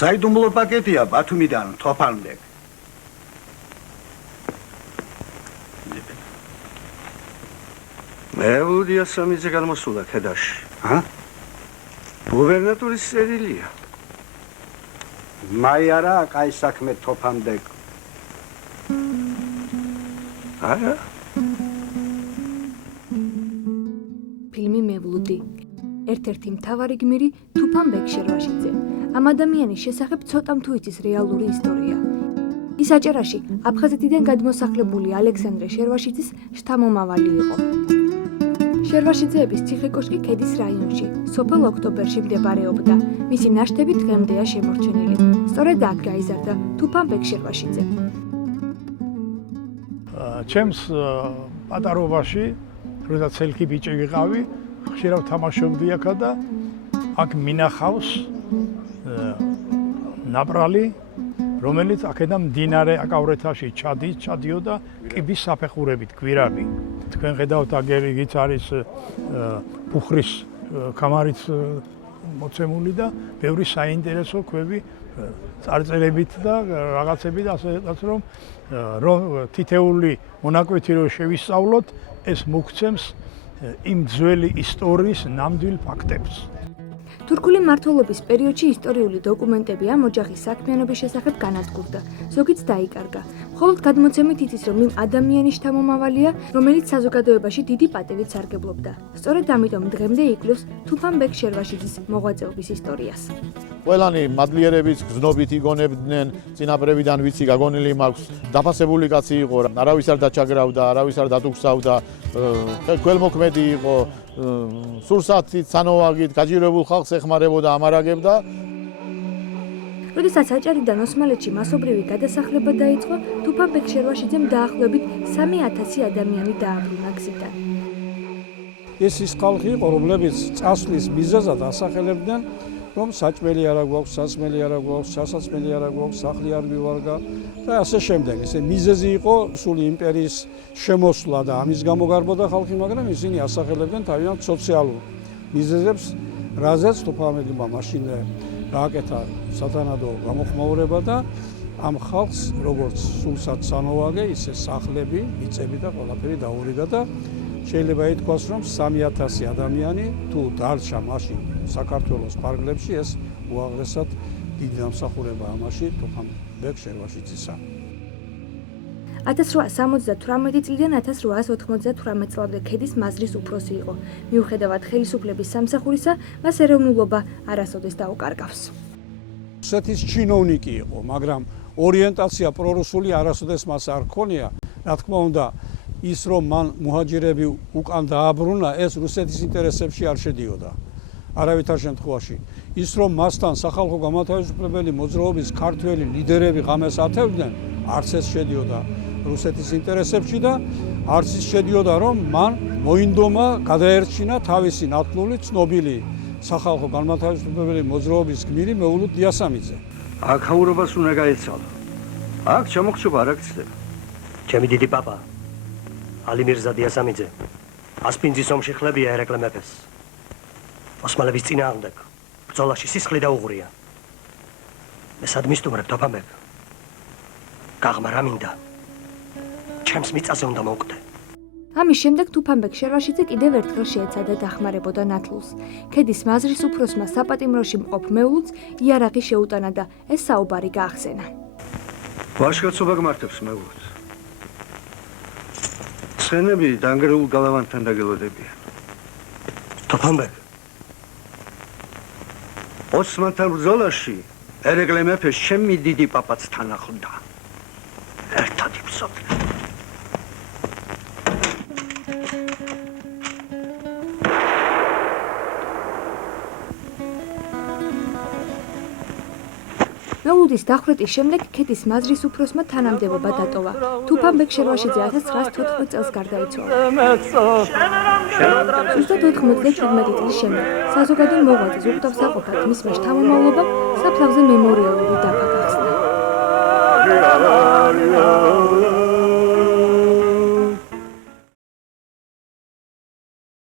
საიდუმლო პაკეტია ბათუმიდან თოფანბეგ. მეულოდია სამიძე გამოსულა ქედაში. გუბერნატორის წერილია. მაი არა, კაი საქმე თოფანბეგ. არა? ფილმი მევლუდი. ერთ-ერთი მთავარი გმირი თუფანბეგ შერვაშიძე. ამ ადამიანის შესახებ ცოტამ თუ იცის რეალური ისტორია. ის აჭარაში აფხაზეთიდან გადმოსახლებული ალექსანდრე შერვაშიძის შთამომავალი იყო. შერვაშიძეების ციხე-კოშკი ქედის რაიონში, სოფელ ოქტომბერში მდებარეობდა. მისი ნაშთები დღემდეა შემორჩენილი. სწორედ აქ გაიზარდა თუფანბეგ შერვაშიძე. ჩემს პატარობაში, როდესაც ელქი ბიჭი ვიყავი, ხშირად თამაშობდი აქა და აქ მინახავს ნაპრალი, რომელიც აქედან მდინარე აკავრეთაში ჩადიოდა კიბის საფეხურებით, გვირაბი. თქვენ ხედავთ აგერიგიც არის ბუხრის კამარიც მოცემული და ბევრი საინტერესო ქვები წარწერებით და რაღაცები და ასეც რომ თითეული მონაკვეთი რო შევისწავლოთ, ეს მოგცემს იმ ძველი ისტორიის ნამდვილ ფაქტებს. თურქული მმართველობის პერიოდში ისტორიული დოკუმენტები ამ ოჯახის საქმიანობის შესახებ განადგურდა, ზოგიც დაიკარგა. მხოლოდ გადმოცემით იცის, რომ იმ ადამიანის შთამომავალია, რომელიც საზოგადოებაში დიდი პატივით სარგებლობდა. სწორედ ამიტომ დღემდე იკვლევს თუფანბეგ შერვაშიძის მოღვაწეობის ისტორიას. ყველანი მადლიერების გზნობით იგონებდნენ, წინაპრებიდან ვიცი გაგონილი მაქვს, დაფასებული კაცი იყო, არავის არ დაჩაგრავდა, არავის არ დატუქსავდა, ქველმოქმედი იყო, სურსათით, სანოვაგით, გაჯირებულ ხალხს ეხმარებოდა, ამარაგებდა. როდესაც აჭარიდან ოსმალეთში მასობრივი გადასახლება დაიწყო, თუფანბეგ შერვაშიძემ დაახლოებით 3000 ადამიანი დააბრუნა გზიდან. ეს ის ხალხი იყო, რომლებიც წასვლის მიზეზად ასახელებდნენ, რომ საჭმელი არა გვაქვს, სასმელი არა გვაქვს, სასაცმელი არა გვაქვს, სახლი არ მივარგა და ასე შემდეგ. ესე მიზეზი იყო სული იმპერიის შემოსვლა და ამის გამო გარბოდა ხალხი, მაგრამ ისინი ასახელებდნენ თავიანთ სოციალურ მიზეზებს, რაზეც თუფანბეგმა მაშინ გააკეთა სათანადო გამოხმაურება და ამ ხალხს როგორც სულსაც სანოვაგე, ისე სახლები, მიწები და ყველაფერი დაურიგა და შეიძლება ითქვას, რომ 3000 ადამიანი თუ დარჩა მაშინ საქართველოს ფარგლებში, ეს უაღრესად დიდი დამსახურება ამაში თუფანბეგ შერვაშიძისა. 1878 წლიდან 1898 წლამდე ქედის მაზრის უფროსი იყო. მიუხედავად ხელისუფლების სამსახურისა, მას ეროვნულობა არასოდეს დაუკარგავს. რუსეთის ჩინოვნიკი იყო, მაგრამ ორიენტაცია პრორუსული არასოდეს მას არ ჰქონია. რა თქმა უნდა, ის რომ მან მუჰაჯირები უკან დააბრუნა, ეს რუსეთის ინტერესებში არ შედიოდა. არავითარ შემთხვევაში. ის რომ მასთან სახალხო გამათავისუფლებელი მოძრაობის ქართველი ლიდერები ღამეს ათევდნენ, არც ეს შედიოდა რუსეთის ინტერესებში და არც ის შედიოდა, რომ მან მოინდომა გადაერჩინა თავისი ნათლული ცნობილი სახალხო განმათავისუფლებელი მოძრაობის გმირი მეულუდ დიასამიძე. აქ აურობას უნდა გაეცალო. აქ ჩამოხჩობა არ აქცდება. ჩემი დიდი პაპა ალი მირზა დიასამიძე ასპინძის ომში ხლებია ერეკლე მეფეს. ოსმალების წინააღმდეგ ბრძოლაში სისხლი დაუღრია. მე სად მისტუმრებ თოფანბეგ? გაღმა რა მინდა? ჩემს მიწაზე უნდა მოვკვდე. ამის შემდეგ თუფანბეგ შერვაშიძე კიდევ ერთხელ შეეცადა დახმარებოდა ნათლულს. ქედის მაზრის უფროსმა საპატიმროში მყოფ მეულუდს იარაღი შეუტანა და ეს საუბარი გაახსენა. ვაჟკაცობა გმართებს მეულუდს. ცხენები დანგრეულ გალავანთან დაგელოდებიან. თოფანბეგ ოსმალთა ბრძოლაში ერეკლე მეფე ჩემი დიდი პაპაც თან ახლდა. ერთად იბრძოდნენ. მეულუდის დახვრეტის შემდეგ ქედის მაზრის უფროსმა თანამდებობა დატოვა. თუფანბეგ შერვაშიძე 1914 წელს გარდაიცვალა. ზუსტად 97 წლის შემდეგ საზოგადო მოღვაწის უხდავსაყოფად მისმა შთამომავლობამ საფლავზე მემორიალური დაფა გახსნა.